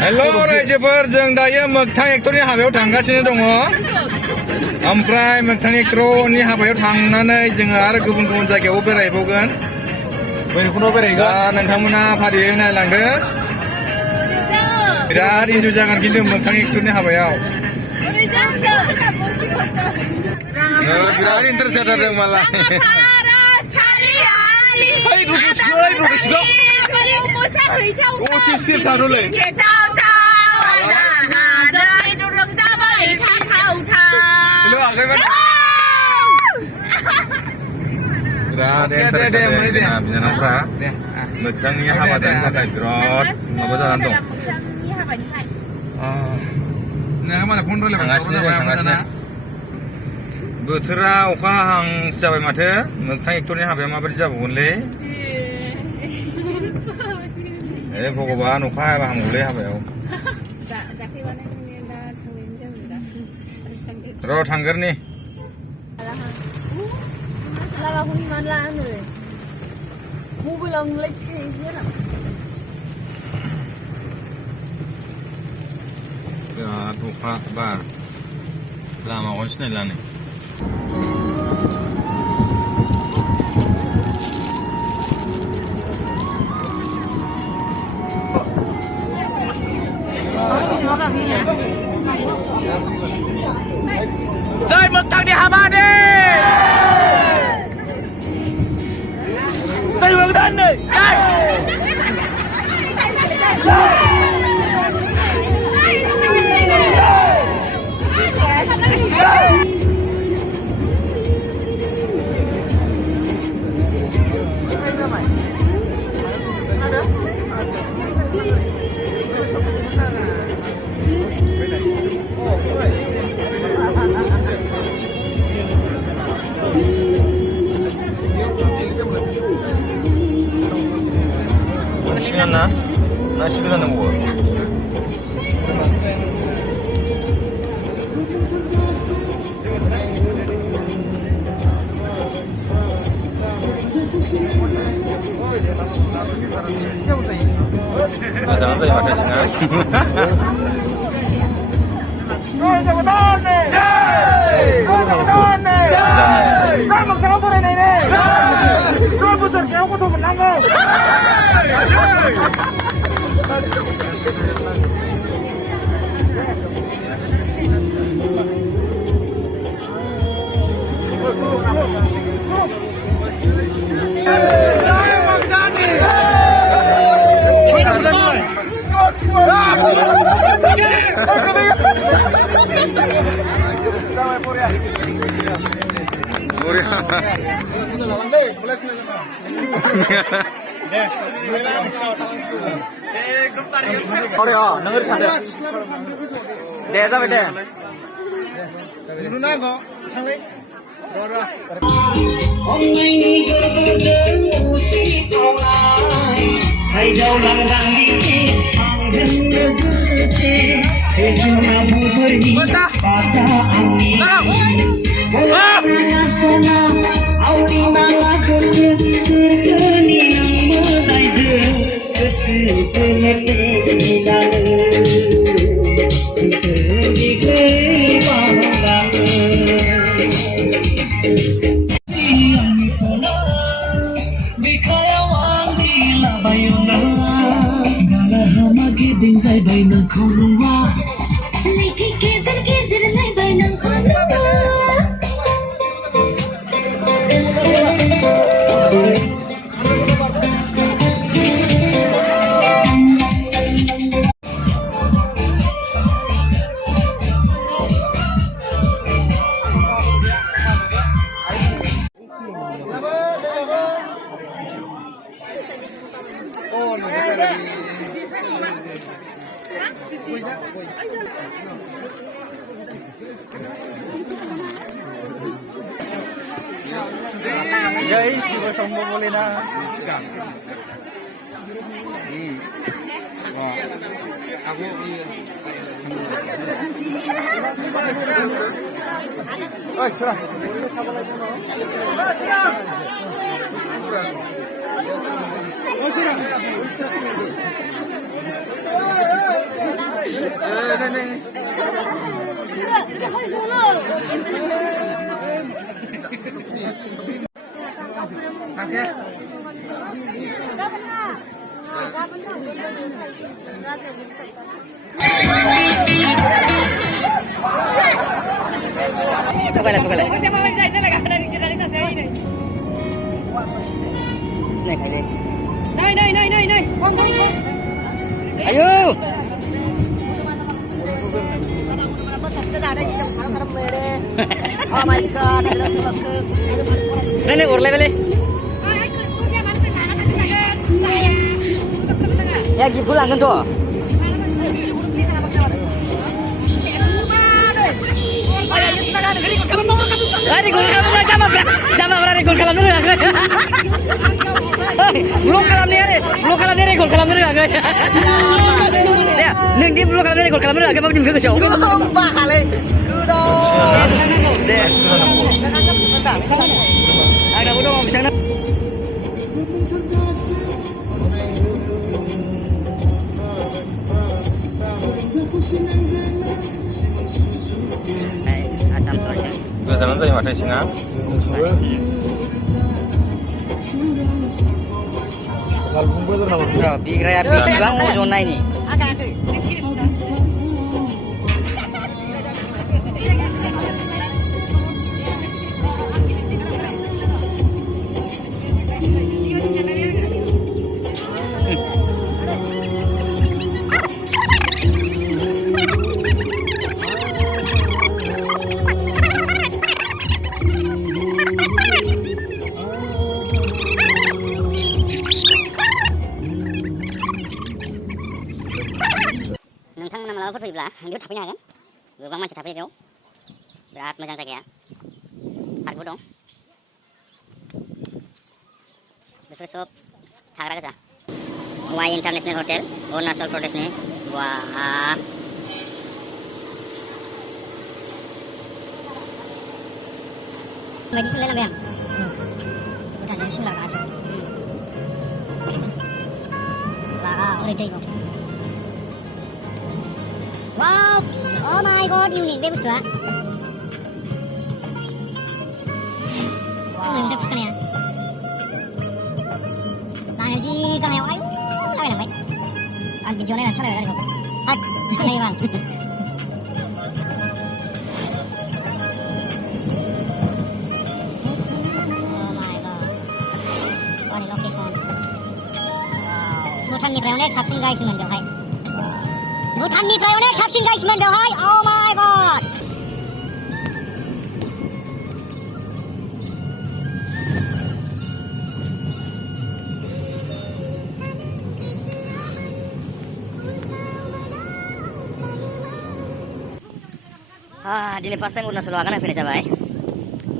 Hello रायजोफोर जों दायो मोगथां एक्टरनि हाबायाव थांगासिनो दङ ओमफ्राय मोगथां एक्टरनि हाबायाव थांनानै जोङो आरो गुबुन गुबुन जायगायाव बेरायबावगोन दा नोंथांमोना फारियै नायलांदो बिराद इन्जय जागोन खिन्थु मोगथां एक्टरनि हाबायाव बिराद इन्टारेस्ट जाथारदों मालाय बिराद इन्टारेस्ट जादों बिनानावफ्रा मोगथांनि हाबा जानो थाखाय बिराद माबा जानानै दं थांगासिनो बोथोरा अखा हाहां जाबाय माथो मोगथां एक्टरनि हाबाया माबायदि जाबावगोनलै भगबान अखा हाबा हामगौलै हाबायाव र' थांगोरनि बिराद अखा बार लामाखौनो सिनायला नै Rơi mực thằng đi Hà Ban đi. Tây Vương Thân đi. 시간나? 나 시간 나는 거. 잘한다 이 마트 어려워 너를 타래 내 잡을 때 누나 거 하래 hãy đâu lặng lặng đi hàng đêm nhớ chi để cho mà vui thôi đi và ta ăn đi sana auli manga kerja serkeni yang mulai ketelete dalu terjadi bangga yang sana bikayawang dilabayona gala hamagi dingkai bainang khulwa liki kezir nai bainang khulwa Jai Shiva Shambho bole na. Aku Oi, surah. Tukala. Snack ini. Nay. Ayo. Oh my god. Nenek urle bele. Ya pulang kan tuh. Lari gol kalam jama berani gol kalam dulu belum kalam ni gol kalam dulu ya neng di belum kalam dulu agak macam gitu show kali ada udah mau bisa asam tornya gozanan जायो माथो सिना bigraya bisibang ojon ini नोंथांमोना मालाबाफोर फैब्ला बेयाव थाफैनो हागोन गोबां मानसि थाफैयो बेयाव बिराद मोजां जायगाया पार्कबो दं बेफोर सब थाग्रा गोजा वाइ इन्टारनेशनेल हटेल अरुणाचल प्रदेशनि वाह बायदि सोलायलांबाय आं भुटानजों सिमला गाखो ओरै दै दं Wow! Oh my god, unik deh bustuh. Wow. Ini udah ya. Tanya sih kami yang ayo, lagi nampai. Anti jualnya nasi lagi kok. Sana Iwan. Oh my god. Oh ini location. Wow. Bhutanनिफ्राय अनेक साबसिन गाइसमोन बेवहाय. भुटाननिफ्राय अनेक साबसिन गाइसमोन बेवहाय oh my god दिनै first time अरुणाचलाव आगान होफैनाय जाबाय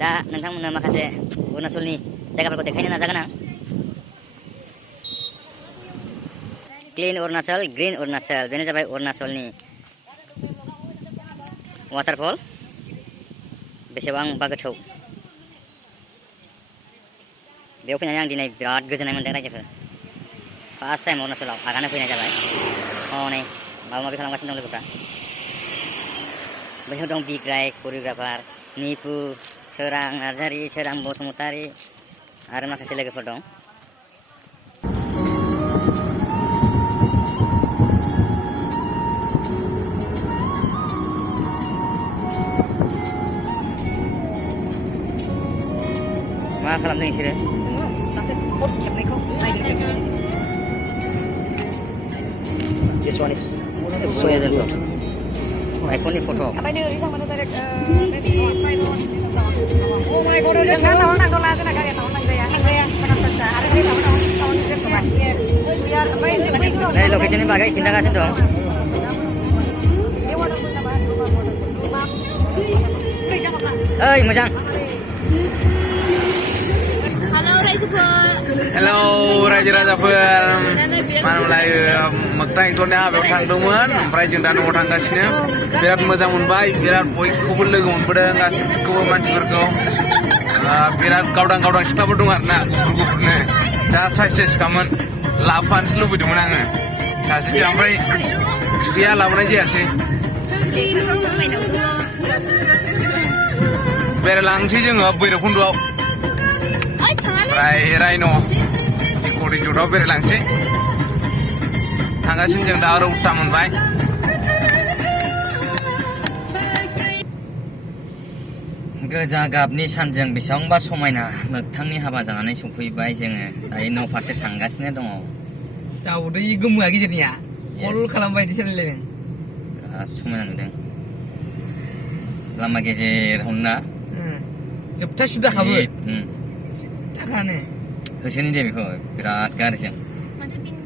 दा नोंथांमोननो माखासे अरुणाचलनि जायगाफोरखौ देखायनो नाजागोन आं क्लीन अरुणाचल ग्रीन अरुणाचल बेनो जाबाय अरुणाचलनि वाटारफल बेसेबांबा गोथौ बेयाव फैनानै आं दिनै बिराद गोजोननाय मोनदों रायजोफोर फार्स्ट टाइम अरुणाचलाव आगान होफैनाय जाबाय हनै माबा माबि खालामगासिनो दं लोगोफ्रा बैयाव दं बिग्राय करिय'ग्राफार निपु सोरां नार्जारि सोरां बसुमतारि आरो माखासे लोगोफोर दं मा खालामदों बिसोरो This one is Soya Delta. iPhone photo. Oh my god, Nah, lokasi ini bagai pindah kasih dong. Oi, macam. Hello रायजो राजाफोर मा होनोमोनलाय मोगथां एक्टरनि हाबायाव थांदोंमोन ओमफ्राय जों दा न'आव थांगासिनो बिराद मोजां मोनबाय बिराद बयखौबो लोगो मोनबोदों गासिबखौबो मानसिफोरखौ बिराद गावदां गावदां सिख्लाफोर दं आरोना गुफुर गुफुरनो जा साइसखामोन लाबोफानोसो लुबैदोंमोन आङो सासेसो ओमफ्राय गैया लाबोनाय जायासै बेरायलांसै जोङो भैरबकुन्द'आव ओमफ्राय रायन' इक' रिजर्टआव बेरायलांसै थांगासिनो जों दा आरो उल्था मोनबाय गोजा गाबनि सानजों बेसेबांबा समायना मोगथांनि हाबा जानानै सफैबाय जोङो दायो न' फारसे थांगासिनो दङ दाउदै गोमोआ गेजेरनिया कल खालामबाय बिदि सोलायलायदों बिराद समायना नुदों लामा गेजेरावनो ना जोबथा सिदाखाबो सिदाखानो होसोनि दे बेखौ बिराद गारिजों माथो बिनि